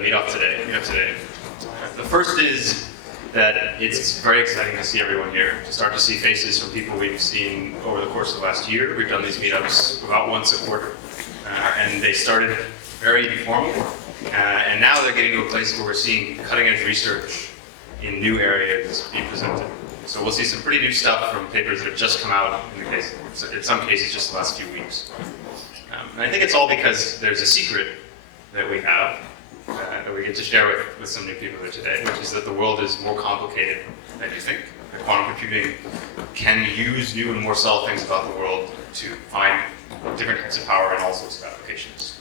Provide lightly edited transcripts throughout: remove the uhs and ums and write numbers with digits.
Meetup today. The first is that it's very exciting to see everyone here, to start to see faces from people we've seen over the course of the last year. We've done these meetups about once a quarter, and they started very informal, and now they're getting to a place where we're seeing cutting-edge research in new areas being presented. So we'll see some pretty new stuff from papers that have just come out, in some cases just the last few weeks. And I think it's all because there's a secret that we have that we get to share with some new people here today, which is that the world is more complicated than you think. That quantum computing can use new and more subtle things about the world to find different types of power and all sorts of applications.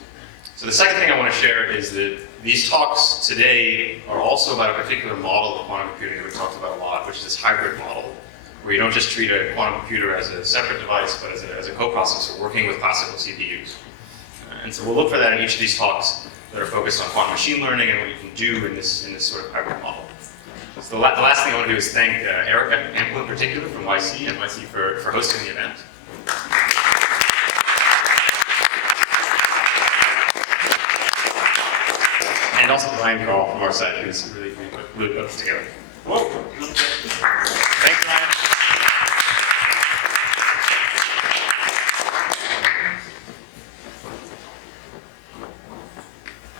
So the second thing I want to share is that these talks today are also about a particular model of quantum computing that we've talked about a lot, which is this hybrid model, where you don't just treat a quantum computer as a separate device, but as a coprocessor working with classical CPUs. And so we'll look for that in each of these talks that are focused on quantum machine learning and what you can do in this sort of hybrid model. So the last thing I want to do is thank Erica Ample in particular from YC and YC for hosting the event. And also Ryan Carl from our side, who's really put this together. Whoa. Thanks, Ryan.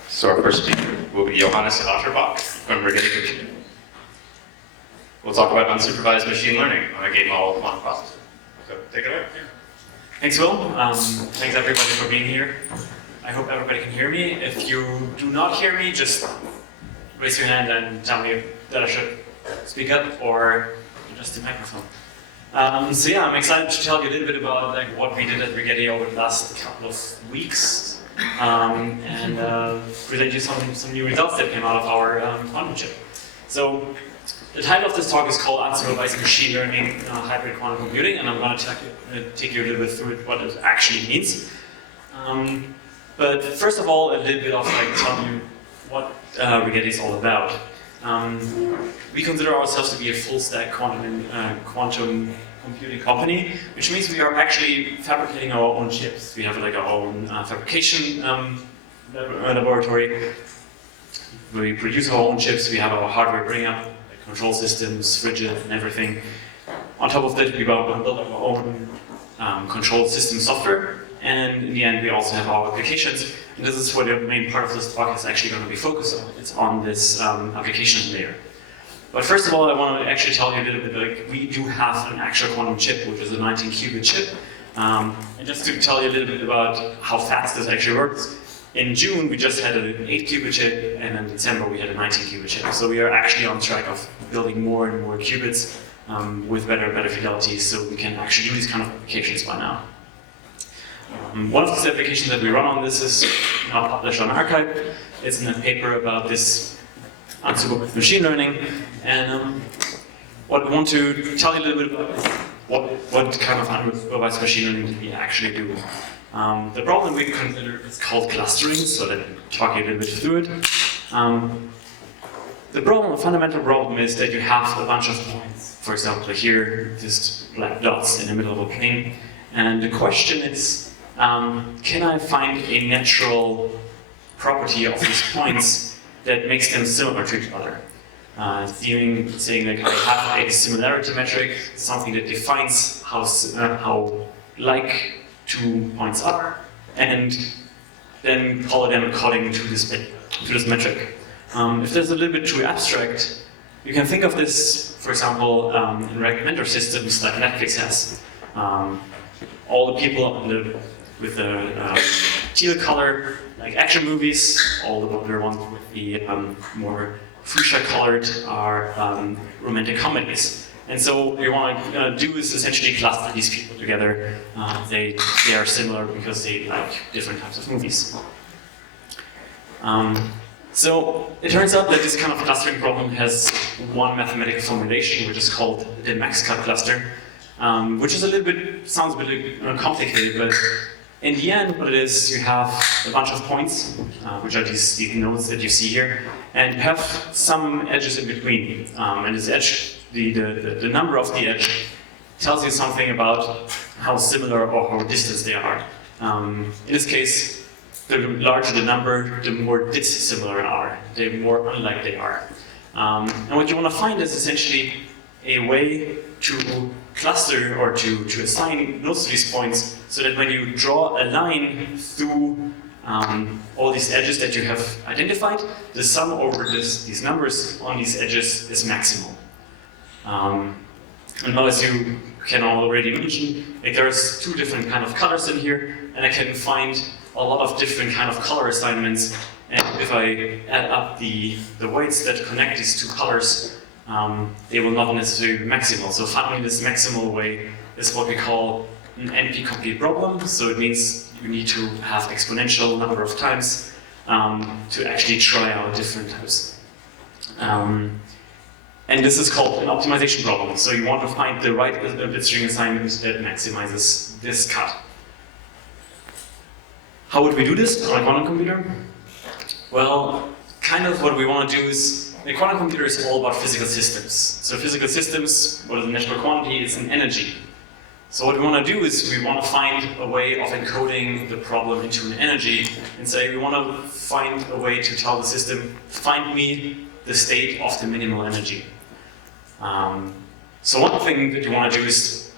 So our first speaker will be Johannes Otterbach from Rigetti. We'll talk about unsupervised machine learning on a gate model quantum processor. So take it away. Thanks, Will. Thanks everybody for being here. I hope everybody can hear me. If you do not hear me, just raise your hand and tell me that I should speak up or adjust the microphone. So yeah, I'm excited to tell you a little bit about what we did at Rigetti over the last couple of weeks. And present you some new results that came out of our quantum chip. So the title of this talk is called Unsupervised Machine Learning Hybrid Quantum Computing, and I'm going to take you a little bit through it, what it actually means. But first of all, a little bit of telling you what Rigetti is all about. We consider ourselves to be a full-stack quantum computing company, which means we are actually fabricating our own chips. We have our own fabrication laboratory. We produce our own chips. We have our hardware bring-up, control systems, fridges, and everything. On top of that, we build our own control system software. And in the end, we also have our applications. And this is what the main part of this talk is actually going to be focused on. It's on this application layer. But first of all, I want to actually tell you a little bit, we do have an actual quantum chip, which is a 19-qubit chip. And just to tell you a little bit about how fast this actually works, in June we just had an 8-qubit chip, and in December we had a 19-qubit chip. So we are actually on track of building more and more qubits with better fidelity, so we can actually do these kind of applications by now. One of these applications that we run on this is now published on Archive. It's in a paper about this unsupervised machine learning, and what I want to tell you a little bit about is what kind of unsupervised machine learning do we actually do. The problem we consider is called clustering, so let me talk you a little bit through it. The fundamental problem is that you have a bunch of points. For example, here, just black dots in the middle of a plane, and the question is, can I find a natural property of these points that makes them similar to each other? Saying like I have a similarity metric, something that defines how like two points are, and then color them according to this metric. If that's a little bit too abstract, you can think of this, for example, in recommender systems like Netflix has. All the people with the teal color, like action movies, all the other ones with the more fuchsia colored are romantic comedies. And so what we want to do is essentially cluster these people together. They are similar because they like different types of movies. So it turns out that this kind of clustering problem has one mathematical formulation, which is called the max-cut cluster, which is sounds a bit complicated, but in the end, what it is, you have a bunch of points, which are these nodes that you see here, and you have some edges in between. And this edge, the number of the edge, tells you something about how similar or how distant they are. In this case, the larger the number, the more dissimilar are, the more unlike they are. And what you want to find is essentially a way to cluster or to assign nodes to these points so that when you draw a line through all these edges that you have identified, the sum over these numbers on these edges is maximal. And now, as you can already mention, like there's two different kind of colors in here, and I can find a lot of different kind of color assignments. And if I add up the weights that connect these two colors, they will not necessarily be maximal. So finding this maximal way is what we call an NP-complete problem. So it means you need to have exponential number of times to actually try out different types. And this is called an optimization problem. So you want to find the right bitstring assignment that maximizes this cut. How would we do this on a quantum computer? Well, kind of what we want to do is, a quantum computer is all about physical systems. So physical systems, what is a natural quantity? It's an energy. So what we want to do is we want to find a way of encoding the problem into an energy and say we want to find a way to tell the system, find me the state of the minimal energy. So one thing that you want to do is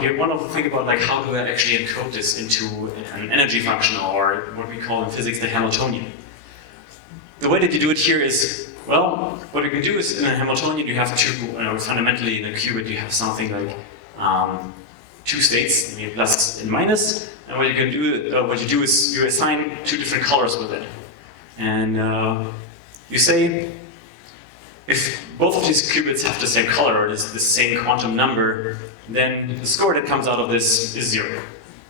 you want to think about like how do I actually encode this into an energy function, or what we call in physics the Hamiltonian. The way that you do it here is, well, what you can do is in a Hamiltonian you have two, fundamentally in a qubit you have something like two states, plus and minus, and what you do is you assign two different colors with it. And you say, if both of these qubits have the same color, or the same quantum number, then the score that comes out of this is 0.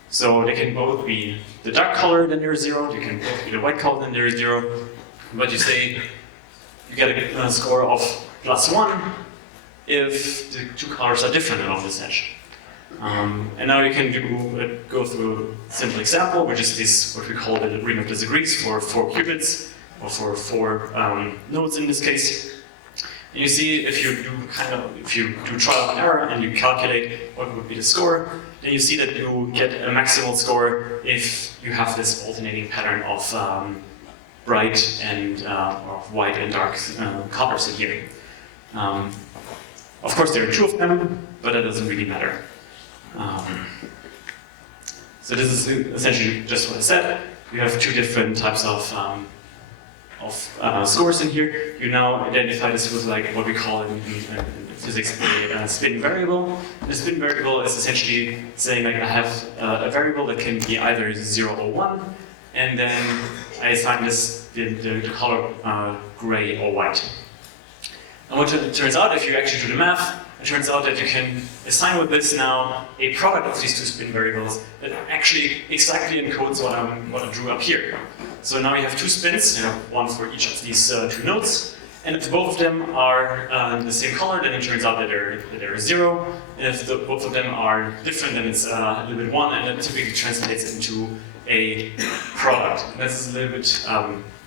So they can both be the dark color, then they're 0, they can both be the white color, then they're 0. But you say, you get a score of +1 if the two colors are different along this edge. And now you can go through a simple example, which is this, what we call the ring of disagrees for 4 qubits, or for 4 nodes in this case. And you see if you do trial and error and you calculate what would be the score, then you see that you get a maximal score if you have this alternating pattern of bright and or white and dark colors in here. Of course, there are 2 of them, but that doesn't really matter. So this is essentially just what I said. You have 2 different types of scores in here. You now identify this with like what we call in physics a spin variable. The spin variable is essentially saying like I have a variable that can be either 0 or 1, and then I assign this the color gray or white. And what it turns out, if you actually do the math, it turns out that you can assign with this now a product of these 2 spin variables that actually exactly encodes what I drew up here. So now you have 2 spins, one for each of these 2 nodes, and if both of them are the same color, then it turns out that they're 0, and if both of them are different, then it's a little bit 1, and that typically translates into a product. And this is a little bit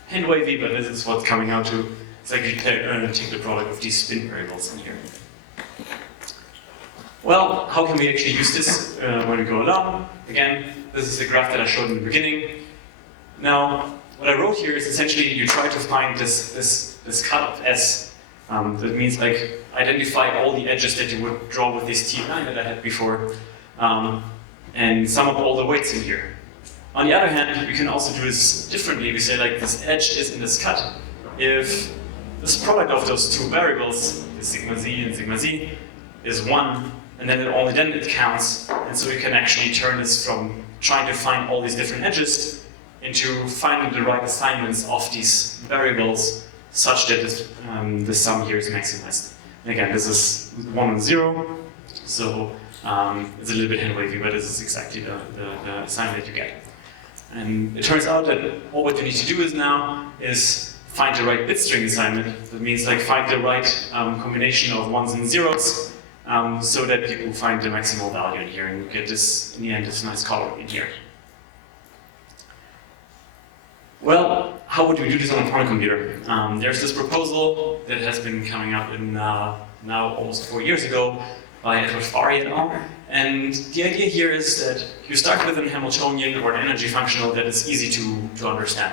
hand-wavy, but this is what's coming out to. It's like you take the product of these spin variables in here. Well, how can we actually use this when we go along? Again, this is the graph that I showed in the beginning. Now, what I wrote here is essentially you try to find this cut of S. That means like identify all the edges that you would draw with this T9 that I had before, and sum up all the weights in here. On the other hand, we can also do this differently. We say like this edge is in this cut. If this product of those 2 variables, the sigma z and sigma z, is 1, and then only then it counts, and so we can actually turn this from trying to find all these different edges into finding the right assignments of these variables such that the sum here is maximized. And again, this is 1 and 0, so it's a little bit hand-wavy, but this is exactly the assignment that you get. And it turns out that all what you need to do is find the right bit string assignment. That means like find the right combination of 1s and 0s so that you find the maximal value in here and you get this, in the end, this nice color in here. Well, how would we do this on a quantum computer? There's this proposal that has been coming up in now almost 4 years ago by Edward Farey et al. And the idea here is that you start with a Hamiltonian or an energy functional that is easy to understand.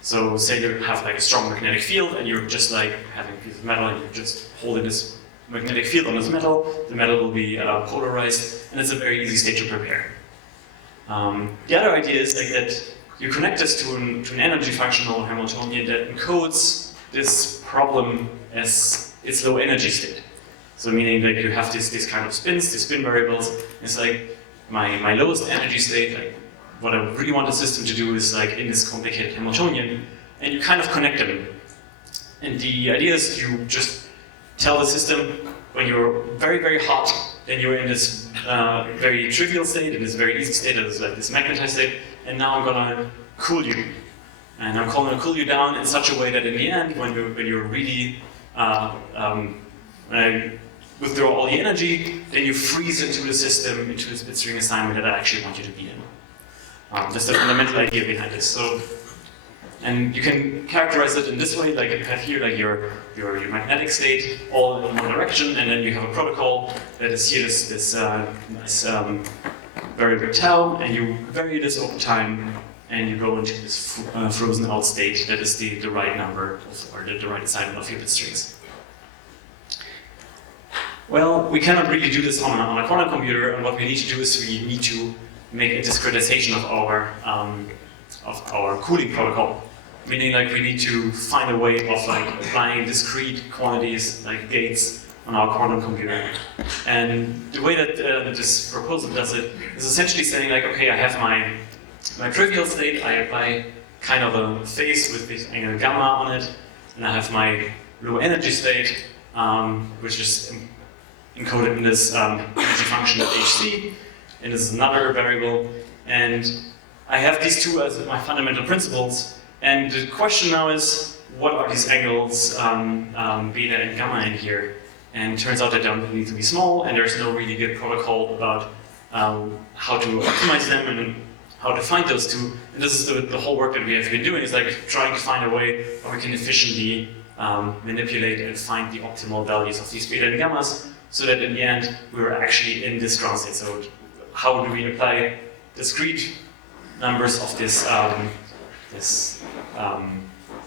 So say you have like a strong magnetic field and you're just like having a piece of metal and you're just holding this magnetic field on this metal. The metal will be polarized and it's a very easy state to prepare. The other idea is like that you connect this to an energy functional Hamiltonian that encodes this problem as its low energy state. So meaning that you have these kind of spins, these spin variables. It's like my lowest energy state, like what I really want the system to do is like in this complicated Hamiltonian, and you kind of connect them. And the idea is you just tell the system when you're very, very hot, then you're in this very trivial state, in this very easy state, that is like this magnetized state, and now I'm gonna cool you. And I'm going to cool you down in such a way that in the end, when you're really withdraw all the energy, then you freeze into the system, into this bit string assignment that I actually want you to be in. That's the fundamental idea behind this. So, and you can characterize it in this way, like you have here, like your magnetic state, all in one direction, and then you have a protocol that is here, this variable tau, and you vary this over time, and you go into this frozen out state that is the right number, or the right assignment of your bit strings. Well, we cannot really do this on a quantum computer, and what we need to do is we need to make a discretization of our cooling protocol. Meaning, like, we need to find a way of like applying discrete quantities like gates on our quantum computer. And the way that this proposal does it is essentially saying, like, okay, I have my trivial state, I apply kind of a phase with this angle gamma on it, and I have my low energy state, which is encoded in this energy function of hc, and this is another variable, and I have these two as my fundamental principles, and the question now is, what are these angles beta and gamma in here? And it turns out that they don't need to be small, and there's no really good protocol about how to optimize them and how to find those two. And this is the whole work that we have been doing, is like trying to find a way where we can efficiently manipulate and find the optimal values of these beta and gammas, so that in the end we're actually in this ground state. So how do we apply discrete numbers of this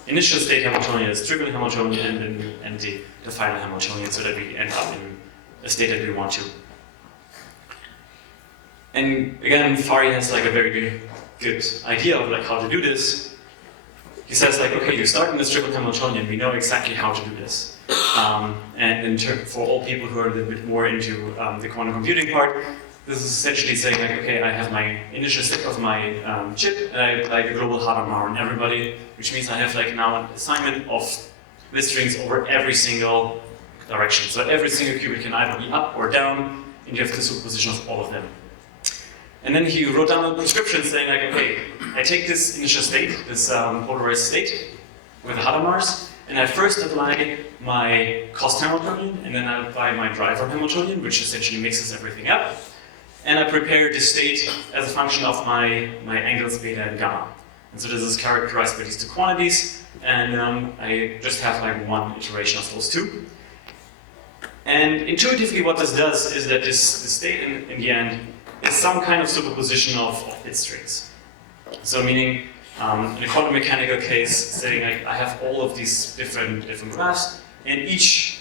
initial state Hamiltonian, this trivial Hamiltonian, and the final Hamiltonian, so that we end up in a state that we want to. And again, Fari has like a very good idea of like how to do this. He says like, okay, you start in this trivial Hamiltonian, we know exactly how to do this. And for all people who are a little bit more into the quantum computing part, this is essentially saying like, okay, I have my initial state of my chip, and I have like a global Hadamard on everybody, which means I have like now an assignment of bit strings over every single direction. So every single qubit can either be up or down, and you have the superposition of all of them. And then he wrote down a prescription saying like, okay, I take this initial state, this polarized state with the Hadamards, and I first apply my cost Hamiltonian, and then I apply my driver Hamiltonian, which essentially mixes everything up. And I prepare this state as a function of my angles beta and gamma. And so this is characterized by these two quantities, and I just have like one iteration of those two. And intuitively what this does is that this state in the end is some kind of superposition of bit strings. So meaning, in a quantum mechanical case, saying like I have all of these different graphs, and each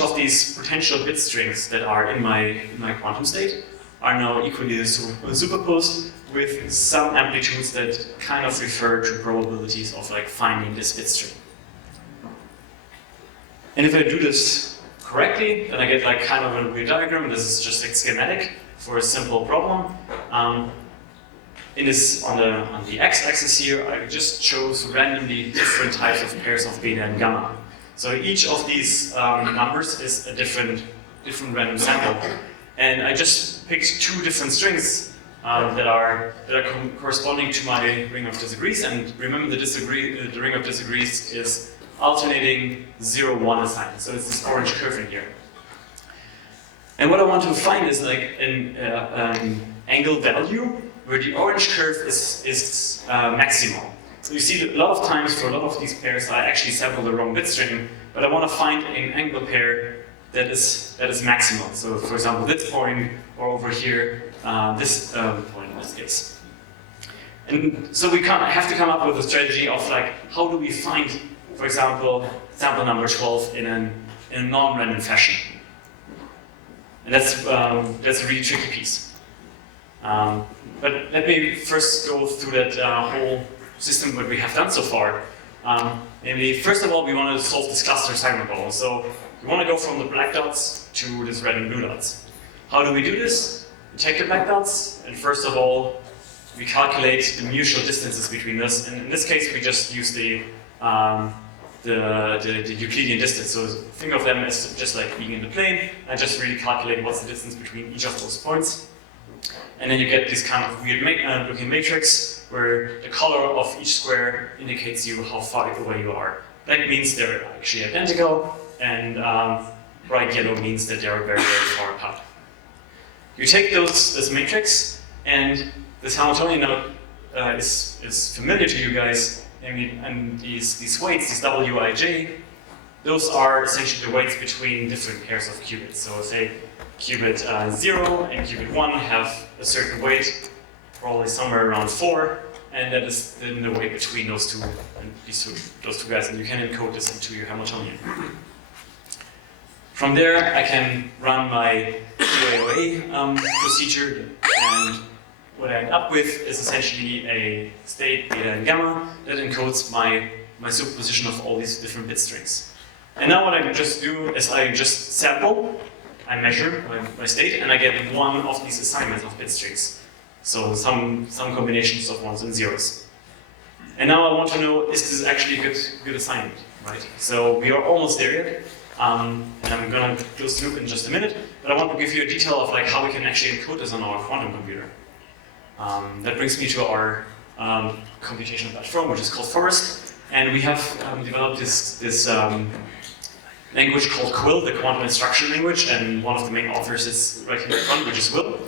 of these potential bit strings that are in my quantum state are now equally superposed with some amplitudes that kind of refer to probabilities of like finding this bit string. And if I do this correctly, then I get like kind of a weird diagram. This is just like schematic for a simple problem. In this, on the x-axis here, I just chose randomly different types of pairs of beta and gamma. So each of these numbers is a different random sample. And I just picked two different strings that are corresponding to my ring of disagrees. And remember, the ring of disagrees is alternating 0, 1 assignment. So it's this orange curve in here. And what I want to find is like an angle value where the orange curve is maximal. So you see that a lot of times for a lot of these pairs I actually sample the wrong bit string, but I want to find an angle pair that is maximal. So for example, this point, or over here, this point in this case. And so we have to come up with a strategy of like, how do we find, for example, sample number 12 in a non-random fashion? And that's a really tricky piece. But let me first go through that whole system that we have done so far. Namely, first of all, we want to solve this cluster assignment problem. So we want to go from the black dots to this red and blue dots. How do we do this? We take the black dots, and first of all, we calculate the mutual distances between this. And in this case, we just use the Euclidean distance. So think of them as just like being in the plane, and just really calculate what's the distance between each of those points. And then you get this kind of weird looking matrix where the color of each square indicates you how far away you are. Black means they're actually identical, and bright yellow means that they're very, very far apart. You take this matrix, and this Hamiltonian node is familiar to you guys. And these weights, these Wij, those are essentially the weights between different pairs of qubits. So say qubit 0 and qubit 1 have a certain weight, probably somewhere around 4, and that is then the weight between those two guys, and you can encode this into your Hamiltonian. From there, I can run my QAOA procedure, and what I end up with is essentially a state, beta and gamma, that encodes my superposition of all these different bit strings. And now what I just do is I just sample, I measure my state, and I get one of these assignments of bit strings. So some combinations of ones and zeros. And now I want to know, is this actually a good assignment, right? So we are almost there yet. And I'm going to close the loop in just a minute, but I want to give you a detail of like how we can actually encode this on our quantum computer. That brings me to our computational platform, which is called Forest, and we have developed this language called Quill, the quantum instruction language, and one of the main authors is right here in front, which is Will.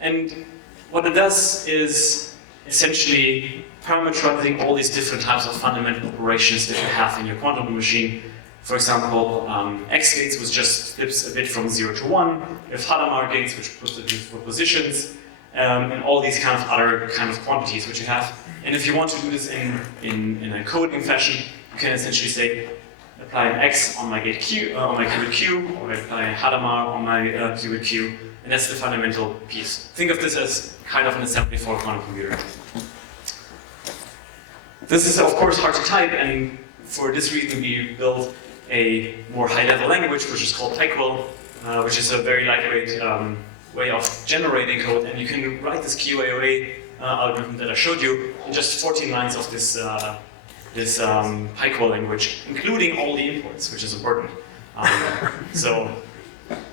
And what it does is essentially parameterizing all these different types of fundamental operations that you have in your quantum machine. For example, X gates, which just flips a bit from 0 to 1. We have Hadamard gates, which puts it for positions, and all these kind of other kind of quantities which you have. And if you want to do this in a coding fashion, you can essentially say, apply an X on my gate Q, on my qubit Q, or apply a Hadamard on my qubit Q, and that's the fundamental piece. Think of this as kind of an assembly for a quantum computer. This is of course hard to type, and for this reason we built a more high-level language, which is called PyQuil, which is a very lightweight way of generating code, and you can write this QAOA algorithm that I showed you in just 14 lines of this PyQuil language, including all the imports, which is important. So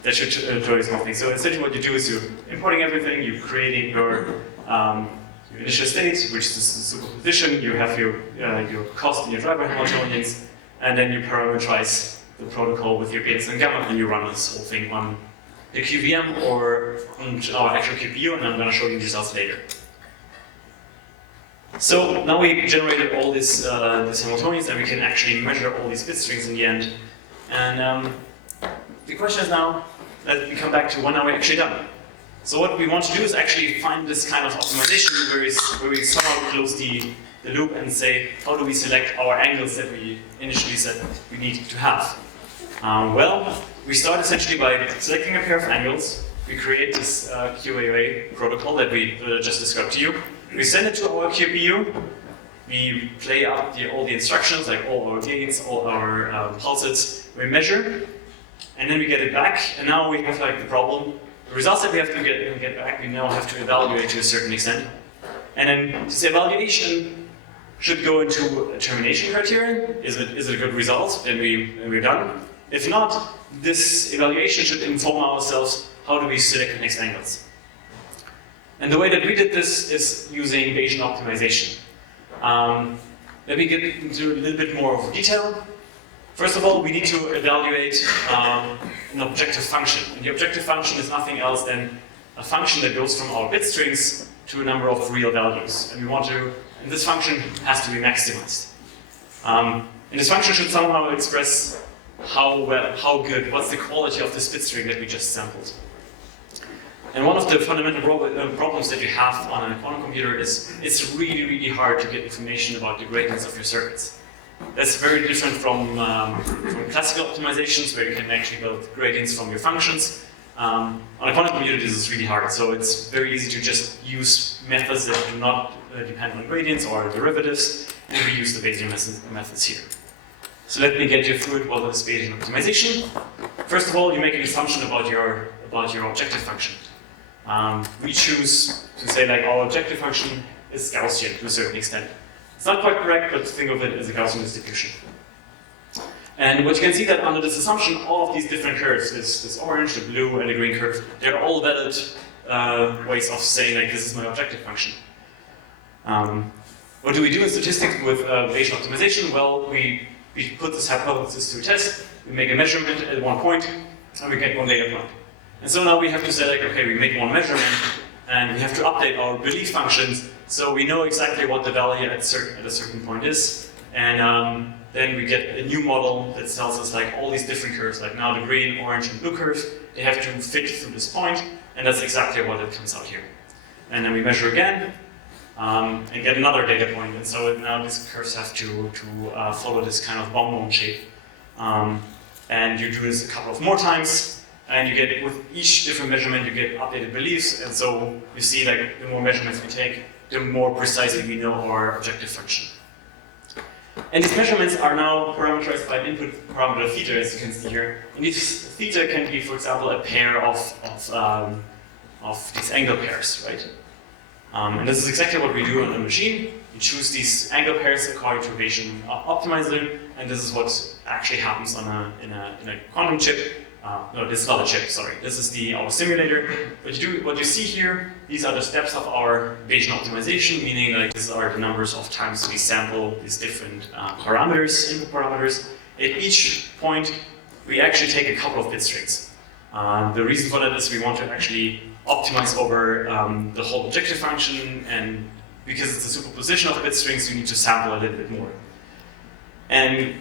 that should show you something. So essentially what you do is you're importing everything, you're creating your initial state, which is the superposition, you have your cost and your driver Hamiltonians, and then you parameterize the protocol with your betas and gamma, and you run this whole thing on the QVM or on our actual QPU, and I'm going to show you the results later. So now we generated all this Hamiltonians, and we can actually measure all these bit strings in the end. And the question is now, let me come back to when are we actually done? So what we want to do is actually find this kind of optimization where we somehow close the loop and say, how do we select our angles that we initially said we need to have? Well, we start essentially by selecting a pair of angles. We create this QAOA protocol that we just described to you. We send it to our QPU. We play up all the instructions, like all our gates, all our pulses. We measure, and then we get it back. And now we have like the problem. The results that we have to get back, we now have to evaluate to a certain extent. And then this evaluation should go into a termination criterion. Is it a good result? And we're done. If not, this evaluation should inform ourselves how do we select the next angles. And the way that we did this is using Bayesian optimization. Let me get into a little bit more of detail. First of all, we need to evaluate an objective function. And the objective function is nothing else than a function that goes from our bit strings to a number of real values. And and this function has to be maximized. And this function should somehow express how good, what's the quality of this bit string that we just sampled. And one of the fundamental problems that you have on a quantum computer is it's really, really hard to get information about the gradients of your circuits. That's very different from classical optimizations, where you can actually build gradients from your functions. On a quantum computer, this is really hard, so it's very easy to just use methods that do not depend on gradients or derivatives, and we use the Bayesian methods here. So let me get you through it. What is Bayesian optimization? First of all, you make an assumption about your objective function. We choose to say like our objective function is Gaussian to a certain extent. It's not quite correct, but think of it as a Gaussian distribution. And what you can see that under this assumption, all of these different curves, this orange, the blue, and the green curve, they're all valid ways of saying like this is my objective function. What do we do in statistics with Bayesian optimization? Well, we put this hypothesis to a test, we make a measurement at one point, and we get one data point. And so now we have to say like, okay, we make one measurement, and we have to update our belief functions so we know exactly what the value at a certain point is. And then we get a new model that tells us like all these different curves, like now the green, orange, and blue curves, they have to fit through this point, and that's exactly what it comes out here. And then we measure again, and get another data point, and so now these curves have to follow this kind of bonbon shape. And you do this a couple of more times, and you get, with each different measurement, you get updated beliefs, and so you see like the more measurements we take, the more precisely we know our objective function. And these measurements are now parameterized by an input parameter theta, as you can see here. And this theta can be, for example, a pair of these angle pairs, right? And this is exactly what we do on the machine. You choose these angle pairs according to Bayesian Optimizer, and this is what actually happens in a quantum chip. No, this is not a chip, sorry. This is our simulator. What you see here, these are the steps of our Bayesian optimization, meaning like these are the numbers of times we sample these different parameters, input parameters. At each point, we actually take a couple of bit strings. The reason for that is we want to actually optimize over the whole objective function, and because it's a superposition of bit strings, you need to sample a little bit more. And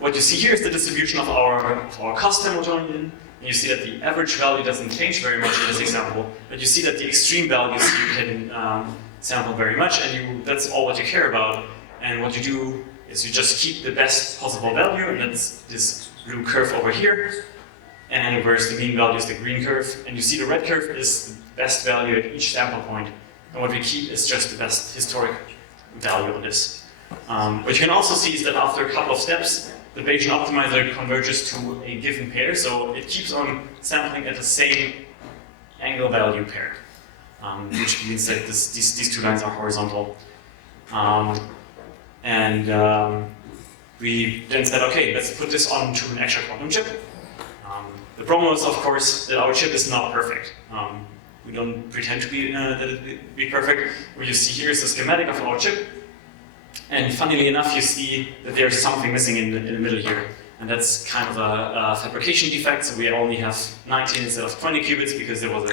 what you see here is the distribution of our cost Hamiltonian. And you see that the average value doesn't change very much in this example, but you see that the extreme values you can sample very much, and that's all what you care about. And what you do is you just keep the best possible value, and that's this blue curve over here. And whereas the mean value is the green curve, and you see the red curve is the best value at each sample point. And what we keep is just the best historic value on this. What you can also see is that after a couple of steps, the Bayesian optimizer converges to a given pair, so it keeps on sampling at the same angle value pair, which means that these two lines are horizontal. We then said, okay, let's put this onto an actual quantum chip. The problem is, of course, that our chip is not perfect. We don't pretend to be that it be perfect. What you see here is the schematic of our chip. And funnily enough, you see that there's something missing in the middle here. And that's kind of a fabrication defect, so we only have 19 instead of 20 qubits because there was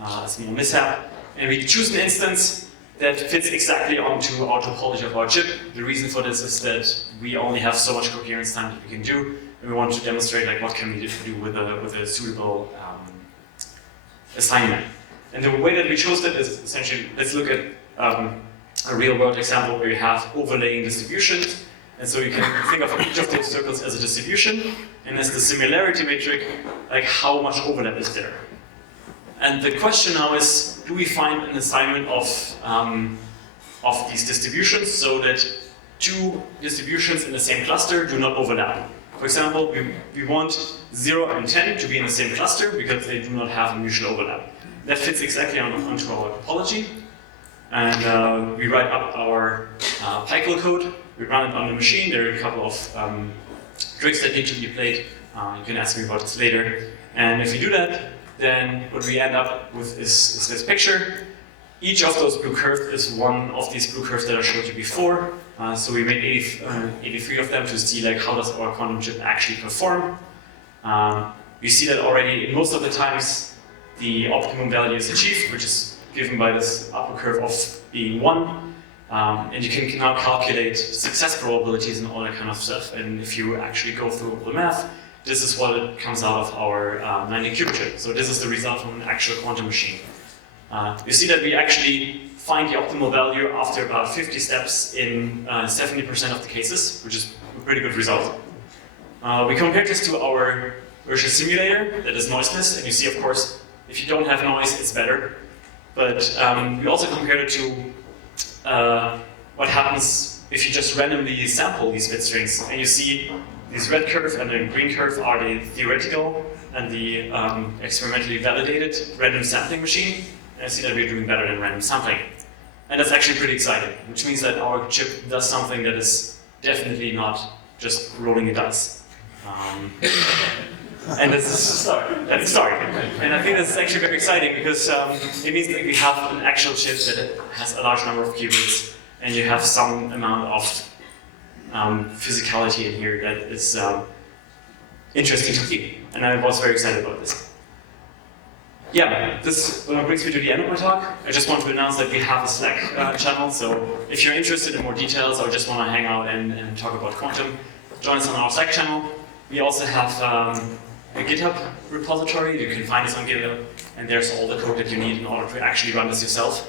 a small mishap. And we choose an instance that fits exactly onto our topology of our chip. The reason for this is that we only have so much coherence time that we can do, and we want to demonstrate like what can we do with a suitable assignment. And the way that we chose that is essentially, let's look at a real-world example where you have overlaying distributions. And so you can think of each of those circles as a distribution, and as the similarity metric, like how much overlap is there. And the question now is, do we find an assignment of these distributions so that two distributions in the same cluster do not overlap? For example, we want 0 and 10 to be in the same cluster because they do not have a mutual overlap. That fits exactly onto our topology. And we write up our Python code, we run it on the machine. There are a couple of tricks that need to be played. You can ask me about this later. And if we do that, then what we end up with is this picture. Each of those blue curves is one of these blue curves that I showed you before. So we made 83 of them to see like how does our quantum chip actually perform. We see that already in most of the times the optimum value is achieved, which is given by this upper curve of being 1. And you can now calculate success probabilities and all that kind of stuff. And if you actually go through all the math, this is what it comes out of our 90-qubit chip. So this is the result from an actual quantum machine. You see that we actually find the optimal value after about 50 steps in 70% of the cases, which is a pretty good result. We compared this to our virtual simulator that is noiseless, and you see, of course, if you don't have noise, it's better. But we also compared it to what happens if you just randomly sample these bit strings, and you see this red curve and the green curve are the theoretical and the experimentally validated random sampling machine. And I see that we're doing better than random sampling. And that's actually pretty exciting, which means that our chip does something that is definitely not just rolling a dice. And that's a start. And I think that's actually very exciting because it means that we have an actual chip that has a large number of qubits, and you have some amount of physicality in here that is interesting to see. And I was very excited about this. Yeah, this brings me to the end of my talk. I just want to announce that we have a Slack channel, so if you're interested in more details or just want to hang out and talk about quantum, join us on our Slack channel. We also have a GitHub repository. You can find us on GitHub, and there's all the code that you need in order to actually run this yourself.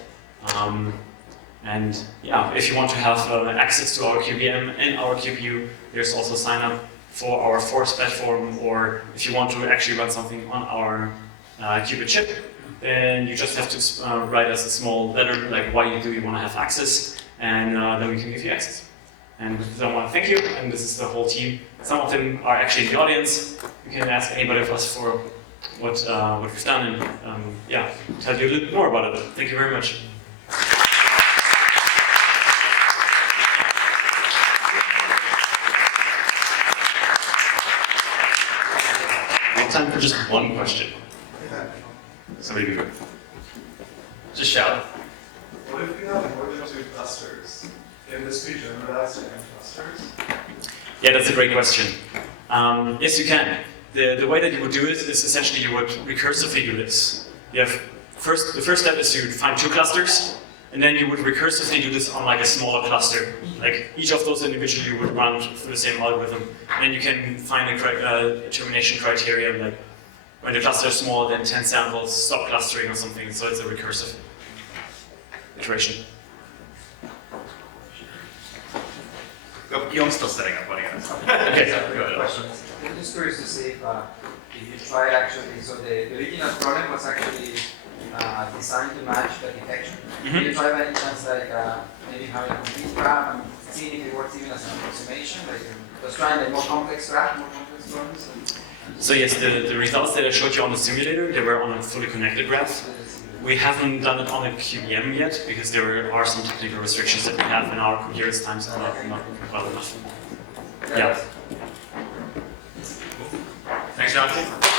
And yeah, if you want to have access to our QVM and our QPU, there's also sign up for our Force platform, or if you want to actually run something on our qubit chip, then you just have to write us a small letter, like why do you want to have access, and then we can give you access. And with this, I want to thank you, and this is the whole team. Some of them are actually in the audience. You can ask anybody of us for what we've done, and yeah, tell you a little bit more about it. Thank you very much. We have time for just one question. Somebody do it. Just shout. What if we have more than 2 clusters? Can this be generalized to n clusters? Yeah, that's a great question. Yes, you can. The way that you would do it is essentially you would recursively do this. You have the first step is you find 2 clusters, and then you would recursively do this on like a smaller cluster. Like each of those individually you would run through the same algorithm. And then you can find a termination criteria, like when the cluster is smaller than 10 samples, stop clustering or something. So it's a recursive iteration. Guillaume's still setting up. What do you guys? Okay. Go ahead. Questions. I'm just curious to see if you try actually, so the original problem was actually designed to match the detection. Did you try by any chance like maybe having a complete graph and seeing if it works even as an approximation, like just trying a more complex graph, more complex problems? So yes, the results that I showed you on the simulator, they were on a fully connected graph. We haven't done it on a QVM yet because there are some technical restrictions that we have in our coherence times are not well enough. Yeah. Thanks, Jonathan.